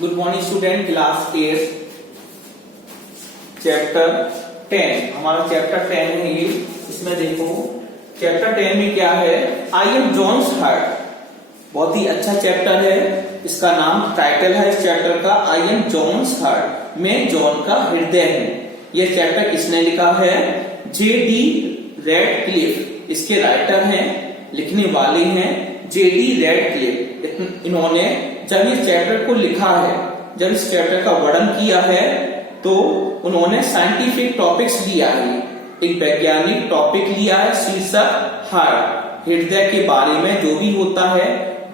Good morning student, class 8 chapter 10। हमारा chapter 10 है ये। इसमें देखो चैप्टर 10 में क्या है, आई एम जॉन्स हार्ट। बहुत ही अच्छा चैप्टर है। इसका नाम टाइटल है इस चैप्टर का, आई एम जॉन्स हार्ट। मैं जॉन का हृदय हूं। यह चैप्टर किसने लिखा है? J.D. रैडक्लिफ इसके राइटर हैं, लिखने वाले हैं J.D. रैडक्लिफ। इन्होंने जब इस चैप्टर को लिखा है, जब इस चैप्टर का वर्णन किया है, तो उन्होंने साइंटिफिक टॉपिक्स लिया है। एक वैज्ञानिक टॉपिक लिया है, शीर्षक हार्ट, हृदय के बारे में जो भी होता है,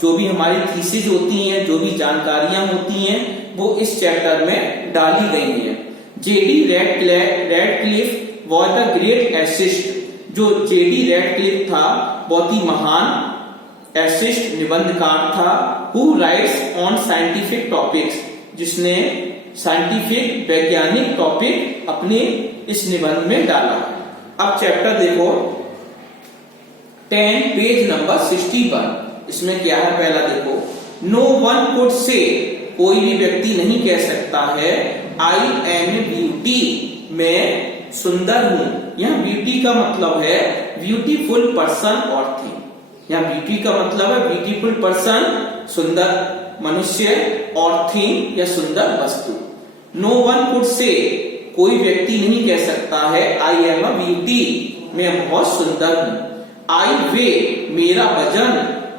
जो भी हमारी थीसिस होती हैं, जो भी जानकारियां होती हैं, वो इस चैप्टर में डाली गई हैं। J.D. Radcliffe was the great assist. जो J.D. रैडक्लिफ था, बहुत ही महान एसिस्ट निबंधकार था। Who rights on scientific topics, जिसने साइंटिफिक वैज्ञानिक टॉपिक अपने इस निबंध में डाला। अब चैप्टर देखो 10 पेज नंबर 61। इसमें क्या है, पहला देखो, नो वन कुड से, कोई भी व्यक्ति नहीं कह सकता है, आई एम ए ब्यूटी, मैं सुंदर हूं। यह ब्यूटी का मतलब है ब्यूटीफुल पर्सन और थिंग। यहाँ ब्यूटी का मतलब है ब्यूटीफुल पर्सन, सुंदर मनुष्य, और थिंग या सुंदर वस्तु। नो वन कुड से, कोई व्यक्ति नहीं कह सकता है, आई एम अ ब्यूटी, मैं बहुत सुंदर हूं। आई वे, मेरा वजन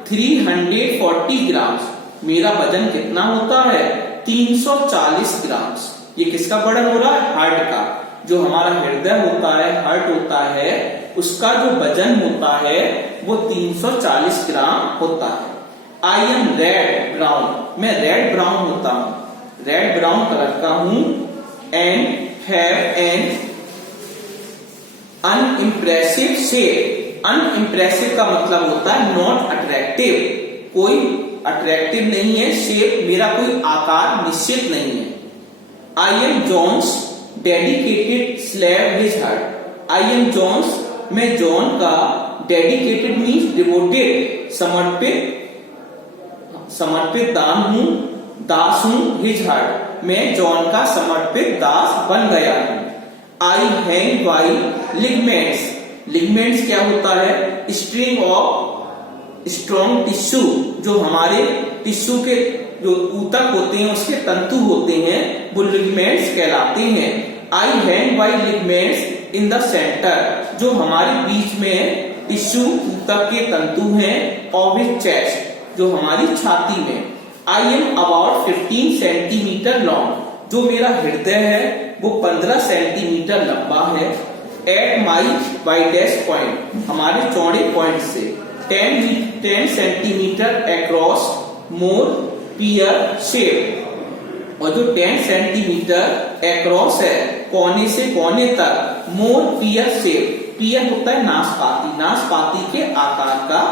340 ग्राम, मेरा वजन कितना होता है? 340 ग्राम। ये किसका वर्णन हो रहा है? हार्ट का। जो हमारा हृदय होता है, हार्ट होता है, उसका जो वजन होता है वो 340 ग्राम होता है। आई एम रेड ब्राउन, मैं रेड ब्राउन होता हूं, रेड ब्राउन कलर का हूं। And have an unimpressive shape. Unimpressive का मतलब होता है नॉट अट्रैक्टिव, कोई अट्रैक्टिव नहीं है। शेप, मेरा कोई आकार निश्चित नहीं है। I am John's dedicated slave his heart. I am John's, मैं जॉन का डेडिकेटेड मीन्स डिवोटेड, समर्पित दान हूं, दास हूं। हिज हार्ट, मैं जॉन का समर्पित दास बन गया हूं। I hang by ligaments. Ligaments क्या होता है? स्ट्रिंग ऑफ स्ट्रॉन्ग टिश्यू, जो हमारे टिश्यू के जो ऊतक होते हैं, उसके तंतु होते हैं, वो लिगमेंट्स कहलाते हैं। I hang by ligaments in the centre, जो हमारे बीच में टिश्यू ऊतक के तंतु हैं, ऑफ हिज चेस्ट, जो हमारी छाती में। I am about 15 centimetre long, जो मेरा हृदय है वो 15 सेंटीमीटर लंबा है। एट माई वाइडेस्ट पॉइंट, हमारे चौड़े पॉइंट से 10 सेंटीमीटर अक्रॉस, मोर पियर शेप, और जो 10 सेंटीमीटर अक्रॉस है, कोने से कोने तक, मोर पियर शेप। पियर होता है नाशपाती, नाशपाती के आकार का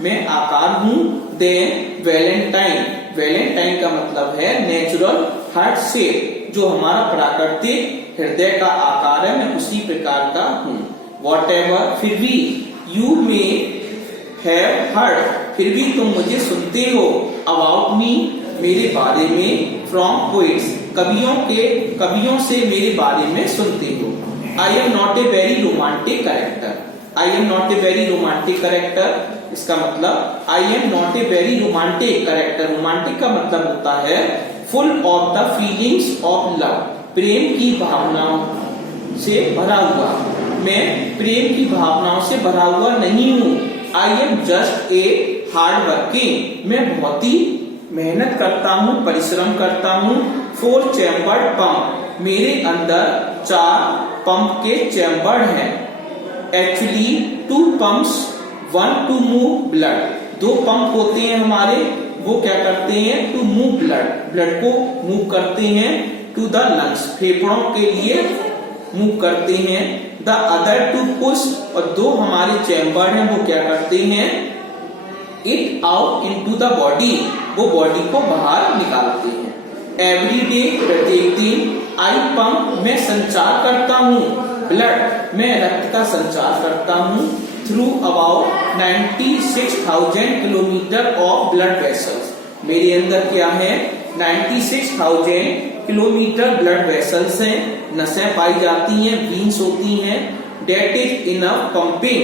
मैं आकार हूं। देन वैलेंटाइन, वैलेंटाइन का मतलब है नेचुरल हार्ट शेप, जो हमारा प्राकृतिक हृदय का आकार है, मैं उसी प्रकार का हूं। वॉट एवर, फिर भी, यू मे हैव हर्ड, फिर भी तुम मुझे सुनते हो, अबाउट मी, मेरे बारे में, फ्रॉम पोइट्स, कवियों से मेरे बारे में सुनते हो। I am not a very romantic character. I am not a very romantic character, इसका मतलब I am not a very romantic character. Romantic का मतलब होता है full of the feelings of love, प्रेम की भावनाओं से भरा हुआ। मैं प्रेम की भावनाओं से भरा हुआ नहीं हूं। I am just a hard working, मैं बहुत ही मेहनत करता हूं, परिश्रम करता हूं। 4 चैम्बर्ड पंप, मेरे अंदर 4 पंप के चैम्बर हैं। Actually 2 pumps, 1 to move blood, 2 pump होते हैं हमारे, वो क्या करते हैं? टू मूव ब्लड, ब्लड को मूव करते हैं। टू द लंग्स, फेफड़ों के लिए मूव करते हैं। द अदर टू पुश, और 2 हमारे चैम्बर हैं, वो क्या करते हैं? It out into the body, वो बॉडी को बाहर निकालते हैं। एवरी डे, प्रत्येक दिन। आई पंप, मैं संचार करता हूँ, ब्लड, मैं रक्त का संचार करता हूँ। Through about 96,000 kilometre of blood vessels, मेरे अंदर क्या है? 96,000 किलोमीटर ब्लड वेसल्स हैं, नसें पाई जाती हैं, वीन्स होती हैं। डेट इज इनफ पंपिंग,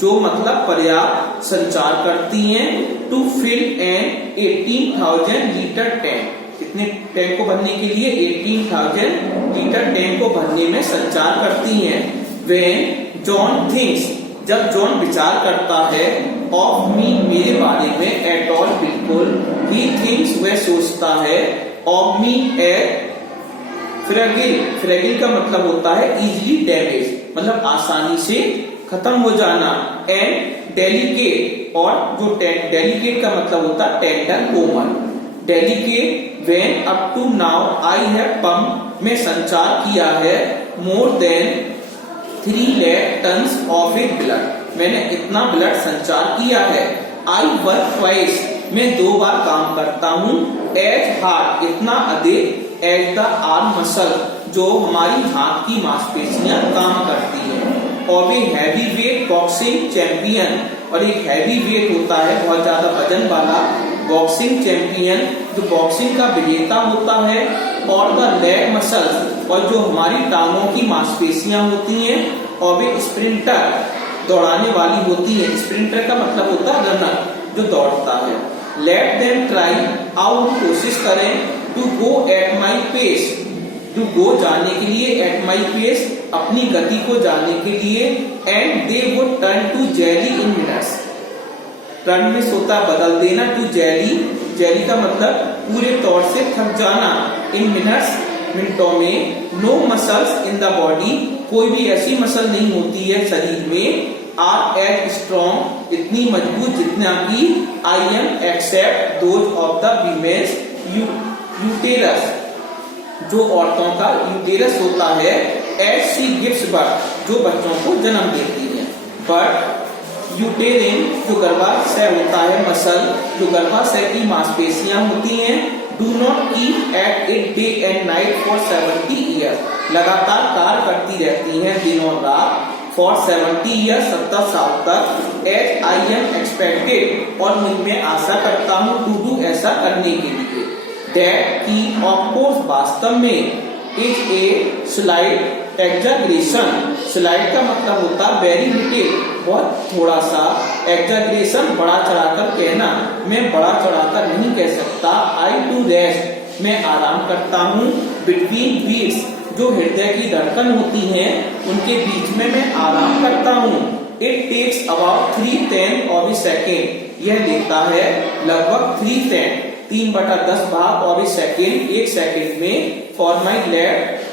जो मतलब पर्याप्त संचार करती हैं, to fill an 18,000 litre tank, इतने टैंक को भरने के लिए 18,000 लीटर टैंक को भरने में संचार करती हैं। व्हेन जॉन थिंक्स, जब जॉन विचार करता है, ऑफ मी, मेरे बारे में, एट ऑल, बिल्कुल, ही थिंक्स, वह सोचता है, ऑफ मी एट फ्रेगिल, फ्रेगिल का मतलब होता है इजीली डैमेज, मतलब आसानी से खत्म हो जाना, एंड डेलिकेट, और जो डेलिकेट का मतलब होता है टेंडर, कोमल, delicate. When up to now I have pump, में संचार किया है, more than 3 lakh tons of it blood, मैंने इतना ब्लड संचार किया है। आई वर्क ट्वाइस, मैं 2 बार काम करता हूँ, एज हार्ड, इतना अधिक, एज द आर्म मसल, जो हमारी हाथ की मांसपेशियां काम करती हैं। और भी हैवी वेट बॉक्सिंग चैंपियन, और एक हैवी वेट होता है बहुत ज्यादा वजन वाला बॉक्सिंग चैंपियन, जो बॉक्सिंग का विजेता होता है। और द लेग मसल्स, और जो हमारी टांगों की मांसपेशियां होती हैं। और भी स्प्रिंटर, दौड़ाने वाली होती है, स्प्रिंटर का मतलब होता है रनर, जो दौड़ता है। लेट देम ट्राई, आओ कोशिश करें, to go at my pace, to go जाने के लिए, एट माई पेस, अपनी गति को जाने के लिए, and they would turn to jelly in minutes, turn में होता है बदल देना, टू जेली, जेली का मतलब पूरे तौर से थक जाना, इन मिनट्स, मिनटों में। No muscles in the body, कोई भी ऐसी मसल नहीं होती है शरीर में, आर एज स्ट्रॉन्ग, इतनी मजबूत जितना की, I am, except those of the women's uterus, जो औरतों का यूटेरस होता है, एज शी गिव्स बर्थ, जो बच्चों को जन्म देती है। बट यूटेरिन, जो गर्भाशय होता है, मसल, जो गर्भाशय की मांसपेशियां होती हैं, do not keep at it day and night for 70 years, लगातार कार्य करती रहती हैं दिन और रात, फॉर 70 ईयर्स, 70 साल तक। एज आई एम एक्सपेक्टेड, और मैं आशा करता हूँ, टू डू, ऐसा करने के लिए। दैट की, ऑफ कोर्स, वास्तव में, is a slight exaggeration, slight का मतलब होता है वेरी लिटिल, बहुत थोड़ा सा, एग्जैगरेशन, बड़ा चढ़ाकर कहना, मैं बड़ा चढ़ाकर नहीं कह सकता। आई टू रेस्ट, मैं आराम करता हूँ, बिटवीन बीट्स, जो हृदय की धड़कन होती हैं, उनके बीच में मैं आराम करता हूँ। It takes about 3/10 of a second, यह लेता है लगभग 3/10 भाग और सेकेंड, 1 सेकेंड में, फॉर माई लेफ्ट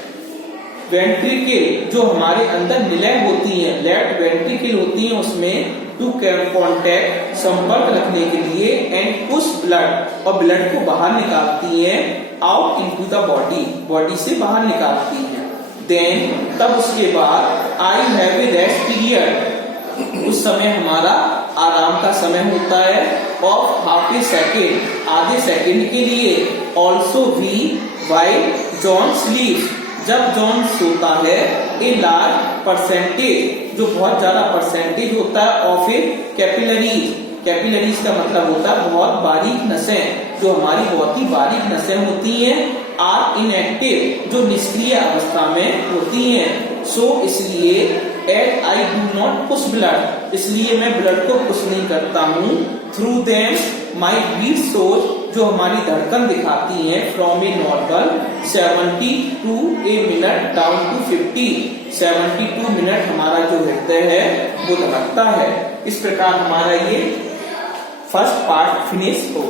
वेंट्रिकल, जो हमारे अंदर निलय होती हैं, लेफ्ट वेंट्रिकल होती हैं, उसमें टू कॉन्टैक्ट, संपर्क रखने के लिए, एंड पुश ब्लड, और ब्लड को बाहर निकालती हैं, out into the body, body से बाहर निकालती हैं। देन, तब उसके बाद, I have a rest period, उस समय हमारा आराम का समय होता है, ऑफ हाफ ए सेकेंड, आधे सेकेंड के लिए। ऑल्सो भी, वाइल जॉन स्लीप्स, जब जॉन सोता है, ए लार्ज परसेंटेज, जो बहुत ज्यादा परसेंटेज होता है, ऑफ ए कैपिलरीज, कैपिलरीज का मतलब होता है बहुत बारीक नसें, जो हमारी बहुत ही बारीक नसें होती हैं, आर इनएक्टिव, जो निष्क्रिय अवस्था में होती हैं। सो इसलिए, as I do not push blood, इसलिए मैं ब्लड को पुश नहीं करता हूँ, through them my beat shows, जो हमारी धड़कन दिखाती हैं, from a normal 72 a minute down to 50, 72 minute हमारा जो हृदय है वो धड़कता है। इस प्रकार हमारा ये फर्स्ट पार्ट फिनिश हो।